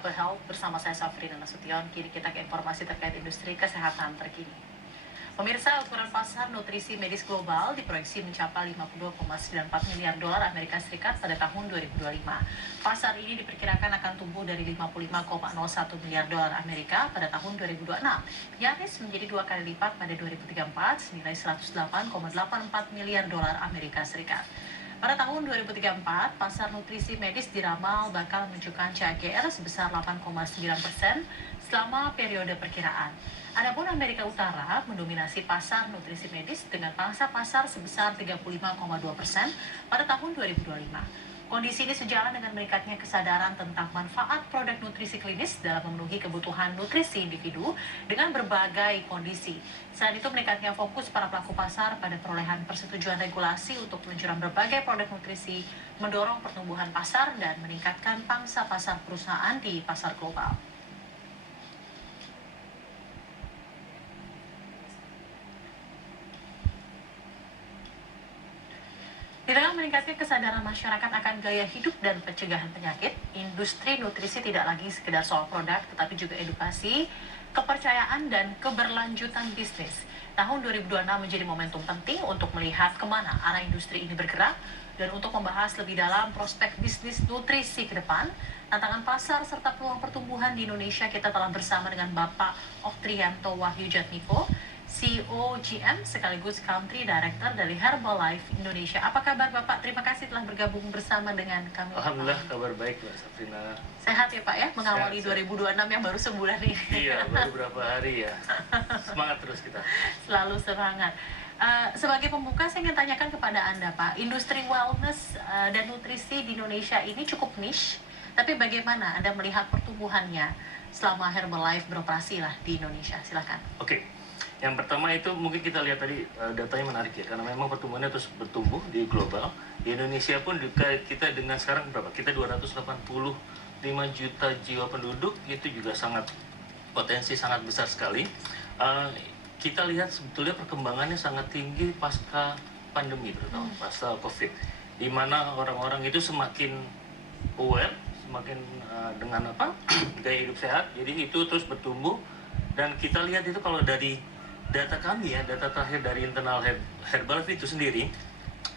Herbal Health bersama saya Safrina Nasution. Kini kita ke informasi terkait industri kesehatan terkini. Pemirsa, ukuran pasar nutrisi medis global diproyeksi mencapai 52,94 miliar dolar Amerika Serikat pada tahun 2025. Pasar ini diperkirakan akan tumbuh dari 55,01 miliar dolar Amerika pada tahun 2026, nyaris menjadi 2 kali lipat pada 2034 senilai 108,84 miliar dolar Amerika Serikat. Pada tahun 2034, pasar nutrisi medis diramal bakal menunjukkan CAGR sebesar 8,9% selama periode perkiraan. Adapun Amerika Utara mendominasi pasar nutrisi medis dengan pangsa pasar sebesar 35,2% pada tahun 2025. Kondisi ini sejalan dengan meningkatnya kesadaran tentang manfaat produk nutrisi klinis dalam memenuhi kebutuhan nutrisi individu dengan berbagai kondisi. Selain itu, meningkatnya fokus para pelaku pasar pada perolehan persetujuan regulasi untuk peluncuran berbagai produk nutrisi mendorong pertumbuhan pasar dan meningkatkan pangsa pasar perusahaan di pasar global. Di tengah meningkatnya kesadaran masyarakat akan gaya hidup dan pencegahan penyakit, industri nutrisi tidak lagi sekedar soal produk, tetapi juga edukasi, kepercayaan, dan keberlanjutan bisnis. Tahun 2026 menjadi momentum penting untuk melihat kemana arah industri ini bergerak, dan untuk membahas lebih dalam prospek bisnis nutrisi ke depan, tantangan pasar, serta peluang pertumbuhan di Indonesia, kita telah bersama dengan Bapak Oktrianto Wahyu Jatmiko, CEO GM sekaligus Country Director dari Herbalife Indonesia. Apa kabar Bapak? Terima kasih telah bergabung bersama dengan kami. Alhamdulillah kabar baik Mbak Safrina. Sehat ya Pak ya, mengawali sehat. 2026 yang baru sebulan ini. Iya, baru beberapa hari ya. Semangat terus kita. Selalu semangat. Sebagai pembuka saya ingin tanyakan kepada Anda Pak, industri wellness dan nutrisi di Indonesia ini cukup niche, tapi bagaimana Anda melihat pertumbuhannya selama Herbalife beroperasi lah di Indonesia? Silakan. Oke. Yang pertama itu mungkin kita lihat tadi datanya menarik ya, karena memang pertumbuhannya terus bertumbuh di global. Di Indonesia pun kita dengan sekarang berapa? Kita 285 juta jiwa penduduk, itu juga potensi sangat besar sekali. Kita lihat sebetulnya perkembangannya sangat tinggi pasca pandemi, terutama pasca COVID, di mana orang-orang itu semakin aware, semakin dengan gaya hidup sehat, jadi itu terus bertumbuh. Dan kita lihat itu kalau dari data kami ya, data terakhir dari internal Herbalife itu sendiri,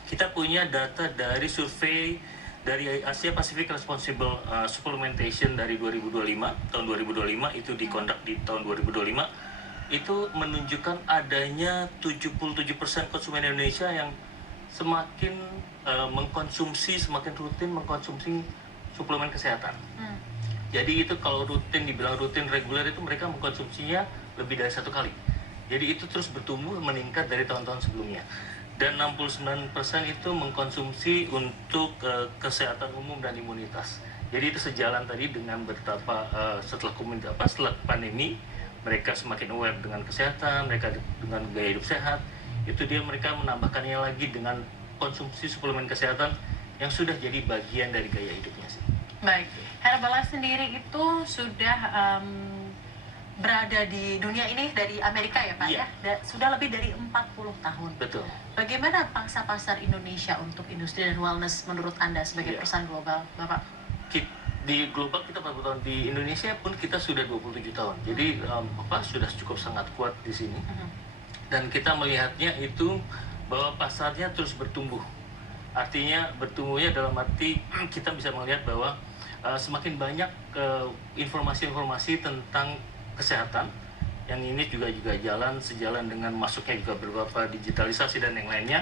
kita punya data dari survei dari Asia Pacific Responsible Supplementation dari 2025, tahun 2025 itu dikondak di tahun 2025, itu menunjukkan adanya 77% konsumen Indonesia yang semakin semakin rutin mengkonsumsi suplemen kesehatan. Jadi itu kalau dibilang rutin reguler itu mereka mengkonsumsinya lebih dari 1 kali. Jadi itu terus bertumbuh meningkat dari tahun-tahun sebelumnya. Dan 69% itu mengkonsumsi untuk kesehatan umum dan imunitas. Jadi itu sejalan tadi dengan betapa setelah pandemi mereka semakin aware dengan kesehatan, mereka dengan gaya hidup sehat. Itu mereka menambahkannya lagi dengan konsumsi suplemen kesehatan yang sudah jadi bagian dari gaya hidupnya sih. Baik, Herbalife sendiri itu sudah berada di dunia ini dari Amerika ya Pak ya? Sudah lebih dari 40 tahun. Betul. Bagaimana pangsa pasar Indonesia untuk industri dan wellness menurut Anda sebagai perusahaan global, Bapak? Di global kita 40 tahun, di Indonesia pun kita sudah 27 tahun. Jadi sudah cukup sangat kuat di sini. Dan kita melihatnya itu bahwa pasarnya terus bertumbuh. Artinya bertumbuhnya dalam arti kita bisa melihat bahwa semakin banyak informasi-informasi tentang kesehatan yang ini juga sejalan dengan masuknya juga beberapa digitalisasi dan yang lainnya,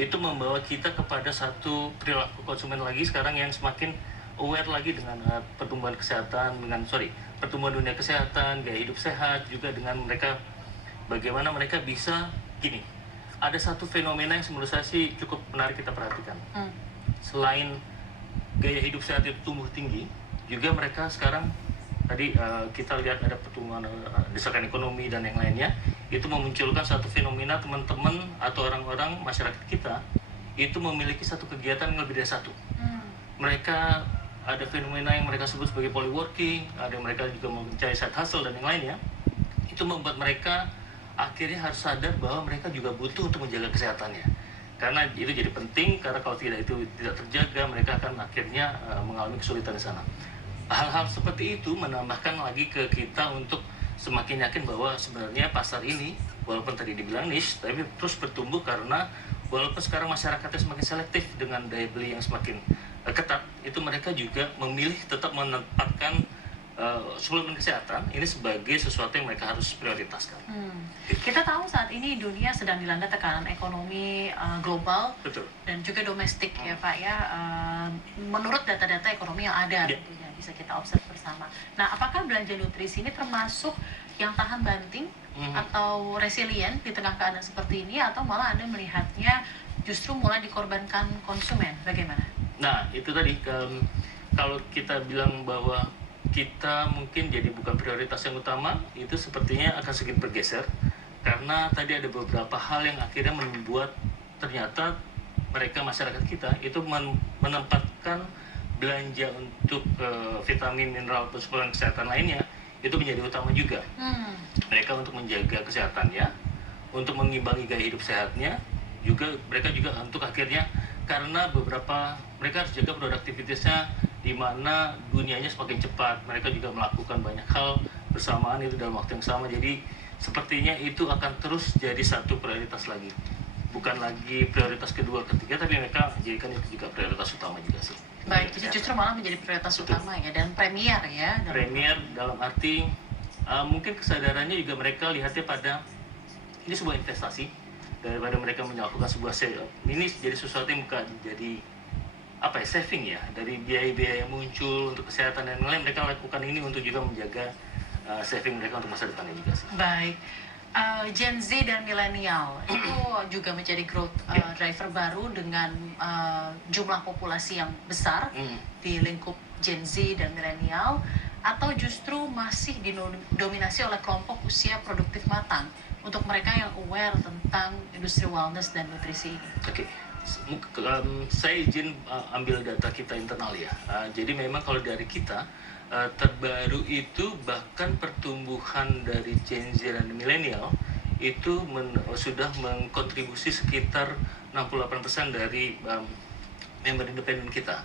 itu membawa kita kepada satu perilaku konsumen lagi sekarang yang semakin aware lagi dengan pertumbuhan kesehatan, pertumbuhan dunia kesehatan, gaya hidup sehat, juga dengan bagaimana mereka bisa ada satu fenomena yang menurut saya sih cukup menarik kita perhatikan. Selain gaya hidup sehat itu tumbuh tinggi, juga mereka sekarang tadi kita lihat ada pertumbuhan desakan ekonomi dan yang lainnya, itu memunculkan satu fenomena teman-teman atau orang-orang masyarakat kita itu memiliki satu kegiatan yang lebih dari satu. Mereka ada fenomena yang mereka sebut sebagai polyworking, ada mereka juga mencari side hustle dan yang lainnya. Itu membuat mereka akhirnya harus sadar bahwa mereka juga butuh untuk menjaga kesehatannya. Karena itu jadi penting, karena kalau itu tidak terjaga, mereka akan akhirnya mengalami kesulitan di sana. hal-hal seperti itu menambahkan lagi ke kita untuk semakin yakin bahwa sebenarnya pasar ini walaupun tadi dibilang niche tapi terus bertumbuh karena walaupun sekarang masyarakatnya semakin selektif dengan daya beli yang semakin ketat, itu mereka juga memilih tetap menempatkan suplemen kesehatan ini sebagai sesuatu yang mereka harus prioritaskan. Kita tahu saat ini dunia sedang dilanda tekanan ekonomi global Betul. dan juga domestik ya Pak ya. Menurut data-data ekonomi yang ada Ya. tentunya bisa kita observ bersama. Nah, apakah belanja nutrisi ini termasuk yang tahan banting atau resilient di tengah keadaan seperti ini, atau malah Anda melihatnya justru mulai dikorbankan konsumen? Bagaimana? Nah, itu tadi kalau kita bilang bahwa kita mungkin jadi bukan prioritas yang utama, itu sepertinya akan sedikit bergeser karena tadi ada beberapa hal yang akhirnya membuat ternyata mereka masyarakat kita itu menempatkan belanja untuk vitamin, mineral, atau suplemen kesehatan lainnya itu menjadi utama juga. Mereka untuk menjaga kesehatannya, untuk mengimbangi gaya hidup sehatnya, juga mereka juga untuk akhirnya karena mereka harus jaga produktivitasnya di mana dunianya semakin cepat, mereka juga melakukan banyak hal bersamaan itu dalam waktu yang sama. Jadi sepertinya itu akan terus jadi satu prioritas lagi, bukan lagi prioritas kedua, ketiga, tapi mereka jadikan itu juga prioritas utama juga sih. Baik, jadi justru malah menjadi prioritas utama ya, dan premier ya. Premier dalam arti mungkin kesadarannya juga mereka lihatnya pada ini sebuah investasi daripada mereka melakukan sebuah ini jadi sesuatu yang bukan jadi saving ya dari biaya-biaya yang muncul untuk kesehatan dan lain-lain. Mereka lakukan ini untuk juga menjaga saving mereka untuk masa depannya juga sih. Baik, Gen Z dan milenial itu juga menjadi growth driver baru dengan jumlah populasi yang besar di lingkup Gen Z dan milenial, atau justru masih didominasi oleh kelompok usia produktif matang untuk mereka yang aware tentang industri wellness dan nutrisi ini? Oke. Saya izin ambil data kita internal ya. Jadi memang kalau dari kita terbaru itu bahkan pertumbuhan dari Gen Z dan milenial itu sudah mengkontribusi sekitar 68% dari member independen kita.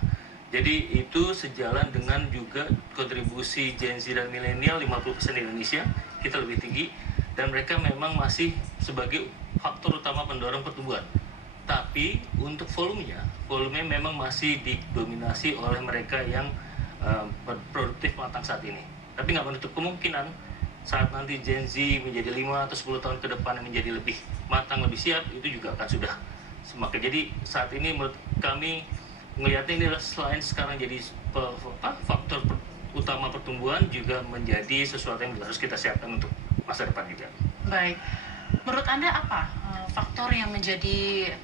Jadi itu sejalan dengan juga kontribusi Gen Z dan milenial 50% di Indonesia, kita lebih tinggi, dan mereka memang masih sebagai faktor utama pendorong pertumbuhan. Tapi untuk volumenya memang masih didominasi oleh mereka yang produktif matang saat ini. Tapi nggak menutup kemungkinan saat nanti Gen Z menjadi 5 atau 10 tahun ke depan menjadi lebih matang, lebih siap, itu juga akan sudah semakin. Jadi saat ini menurut kami melihatnya ini adalah selain sekarang jadi faktor utama pertumbuhan, juga menjadi sesuatu yang harus kita siapkan untuk masa depan juga. Baik, menurut Anda apa faktor yang menjadi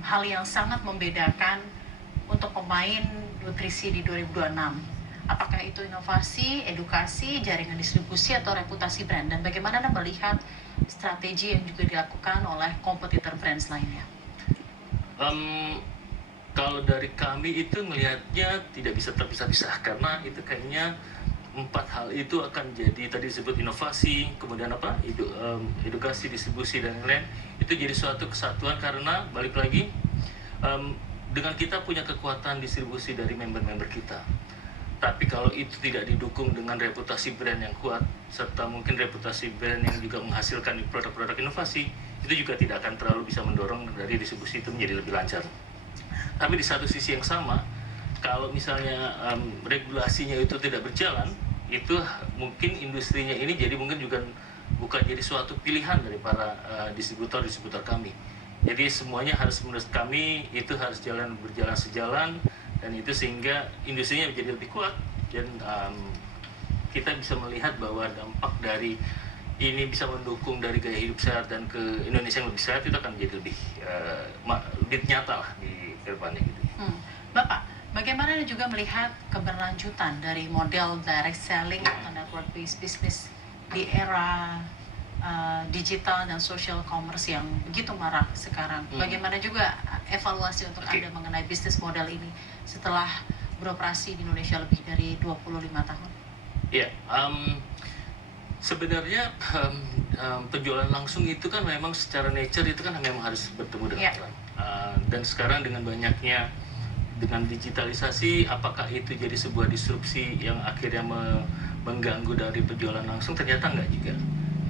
hal yang sangat membedakan untuk pemain nutrisi di 2026? Apakah itu inovasi, edukasi, jaringan distribusi, atau reputasi brand? Dan bagaimana Anda melihat strategi yang juga dilakukan oleh kompetitor brands lainnya? Kalau dari kami itu melihatnya tidak bisa terpisah-pisah, karena itu kayaknya 4 hal itu akan jadi tadi disebut inovasi, kemudian edukasi, distribusi, dan lain-lain, itu jadi suatu kesatuan karena balik lagi dengan kita punya kekuatan distribusi dari member-member kita. Tapi kalau itu tidak didukung dengan reputasi brand yang kuat, serta mungkin reputasi brand yang juga menghasilkan produk-produk inovasi, itu juga tidak akan terlalu bisa mendorong dari distribusi itu menjadi lebih lancar. Tapi di satu sisi yang sama, kalau misalnya regulasinya itu tidak berjalan, itu mungkin industrinya ini jadi mungkin juga bukan jadi suatu pilihan dari para distributor kami. Jadi semuanya harus, menurut kami itu harus berjalan sejalan, dan itu sehingga industrinya menjadi lebih kuat, dan kita bisa melihat bahwa dampak dari ini bisa mendukung dari gaya hidup sehat dan ke Indonesia yang lebih sehat, itu akan menjadi lebih nyata lah di depannya gitu. Bapak, bagaimana Anda juga melihat keberlanjutan dari model direct selling atau network based business di era digital dan social commerce yang begitu marak sekarang? Bagaimana juga evaluasi untuk Anda mengenai bisnis model ini setelah beroperasi di Indonesia lebih dari 25 tahun? Ya, sebenarnya penjualan langsung itu kan memang secara nature itu kan memang harus bertemu dengan orang. Dan sekarang dengan banyaknya dengan digitalisasi, apakah itu jadi sebuah disrupsi yang akhirnya mengganggu dari penjualan langsung? Ternyata enggak juga.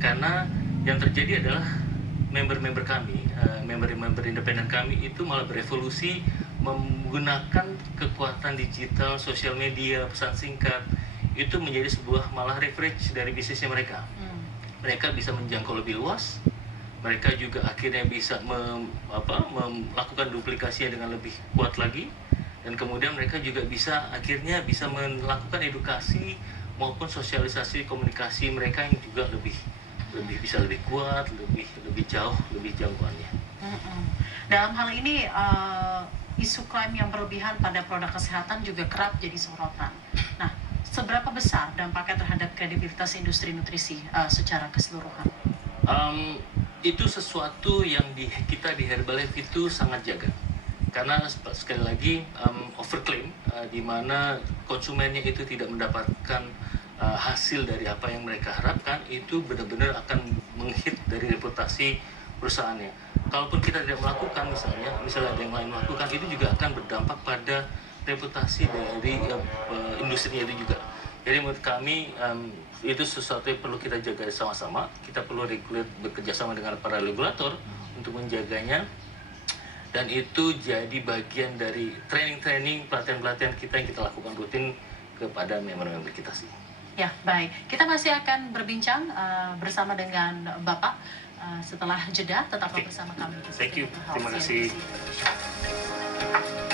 Karena yang terjadi adalah member-member kami, member-member independen kami itu malah berevolusi menggunakan kekuatan digital, sosial media, pesan singkat, itu menjadi sebuah malah leverage dari bisnisnya mereka. Mereka bisa menjangkau lebih luas, mereka juga akhirnya bisa melakukan duplikasinya dengan lebih kuat lagi, dan kemudian mereka juga akhirnya bisa melakukan edukasi maupun sosialisasi komunikasi mereka yang juga bisa lebih kuat, lebih jauh, lebih jangkauannya. Dalam hal ini isu klaim yang berlebihan pada produk kesehatan juga kerap jadi sorotan. Nah, seberapa besar dampaknya terhadap kredibilitas industri nutrisi secara keseluruhan? Itu sesuatu yang kita di Herbalife itu sangat jaga. Karena sekali lagi overclaim, di mana konsumennya itu tidak mendapatkan hasil dari apa yang mereka harapkan, itu benar-benar akan menghit dari reputasi perusahaannya. Kalaupun kita tidak melakukan, misalnya ada yang lain melakukan, itu juga akan berdampak pada reputasi dari industrinya itu juga. Jadi menurut kami itu sesuatu yang perlu kita jaga sama-sama. Kita perlu bekerjasama dengan para regulator untuk menjaganya. Dan itu jadi bagian dari training-training, pelatihan-pelatihan kita yang kita lakukan rutin kepada member-member kita sih. Ya, baik. Kita masih akan berbincang bersama dengan Bapak setelah jeda. Tetaplah bersama kami. Thank you. Terima kasih.